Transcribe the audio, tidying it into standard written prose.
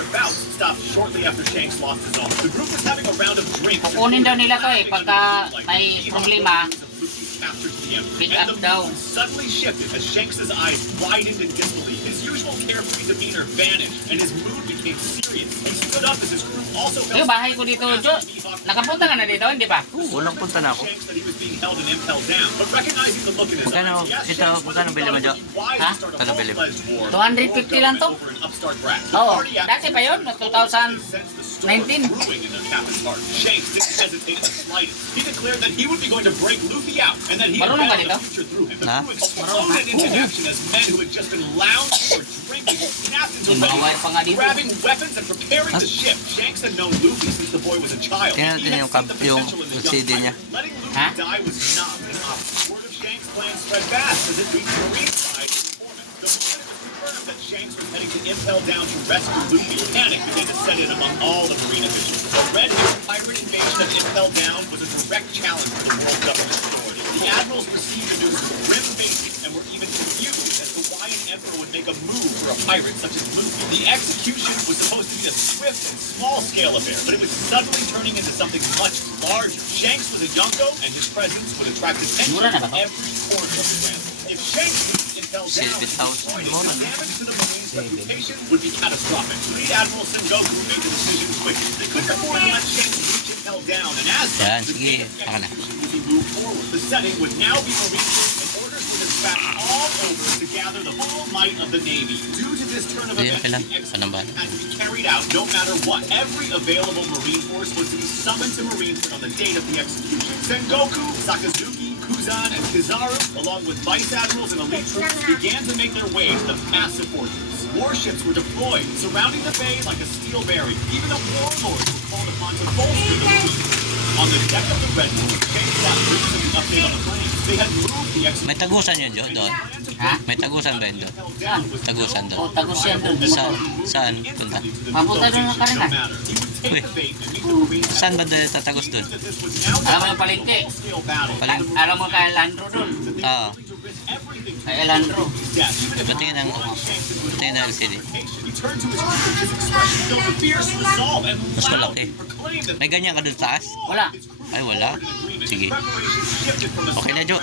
their bouts stopped shortly after Shanks lost his own. The group was having a round of drinks. Kukunin daw nila to eh, pagka may problema. Pick up daw. Suddenly shifted as Shanks' eyes widened in disbelief. His usual carefree demeanor vanished, and his mood became serious. He stood up as his crew also Yung bahay ko dito, Jo. Nakapunta ka na dito, hindi ba? Unang punta na ako. Magkano, ito, magkano bili mo, Jo? Ha? Magkano bili mo? 250 lang to? Oo. Dati pa yun, 2019. Shanks didn't hesitate in the slightest. He declared that he would be going to break Luffy out and that he Marunong ka had nito? a future through him. Ha? Exploded into action as men who had just been lounging or drinking snapped into Yung mga wire pa nga dito. grabbing weapons and preparing the ship. Shanks had known Luffy since the boy was a child. Tingnan He natin had yung seen the CD potential in the young niya. pirate. Letting Luffy Ha? die was not an option. Word of Shanks' plan spread fast as it reached the Marine side. The moment it was confirmed that Shanks was heading to Impel Down to rescue Luffy, panic began to set in among all the Marine officials. The red-haired pirate invasion of Impel Down was a direct challenge for the world government authorities. The admirals received the news with grim faces and were even confused as to why an emperor would make a move for a pirate such as Luffy. The execution was supposed to be a swift and small-scale affair, but it was suddenly turning into something much larger. Shanks was a Yonko, and his presence would attract attention from every corner of the realm. If Shanks reached Impel Down, destroyed it, the damage to the Marine's reputation would be catastrophic. Lead Admiral Sengoku made the decision quickly. They couldn't afford to let Shanks reach Impel Down, and as Yan, such, the sige. day of the Saka na. execution would be moved forward. The setting would now be Marine, and orders were dispatched all over to gather the full might of the Navy. Due to this turn of Ayun events, pala. the execution Panamban. had to be carried out no matter what. Every available Marine force was to be summoned to Marineford on the date of the execution. Sengoku, Sakazuki, Kuzan, and Kizaru, along with vice admirals and elite troops, began to make their way to the massive fortress. Warships were deployed, surrounding the bay like a steel barrier. Even the warlords were called upon to bolster the Marine. On the deck of the Red Bull, Shanks got news of the update on the planes. They had moved the execution. May tagusan yun, Jo, doon. Ha? May tagusan ba yun doon? Tagusan O, doon. tagos yan doon. Saan punta? Mapunta doon na kanina. Uy, saan ba doon tatagos doon? Alam mo yung palengke. Alam mo kay Landro doon. Oo. Kay Landro. Patingin ang LCD. Mas malaki. May ganyan ka doon taas? Wala. Ay, wala. Sige. Okay na, Jo.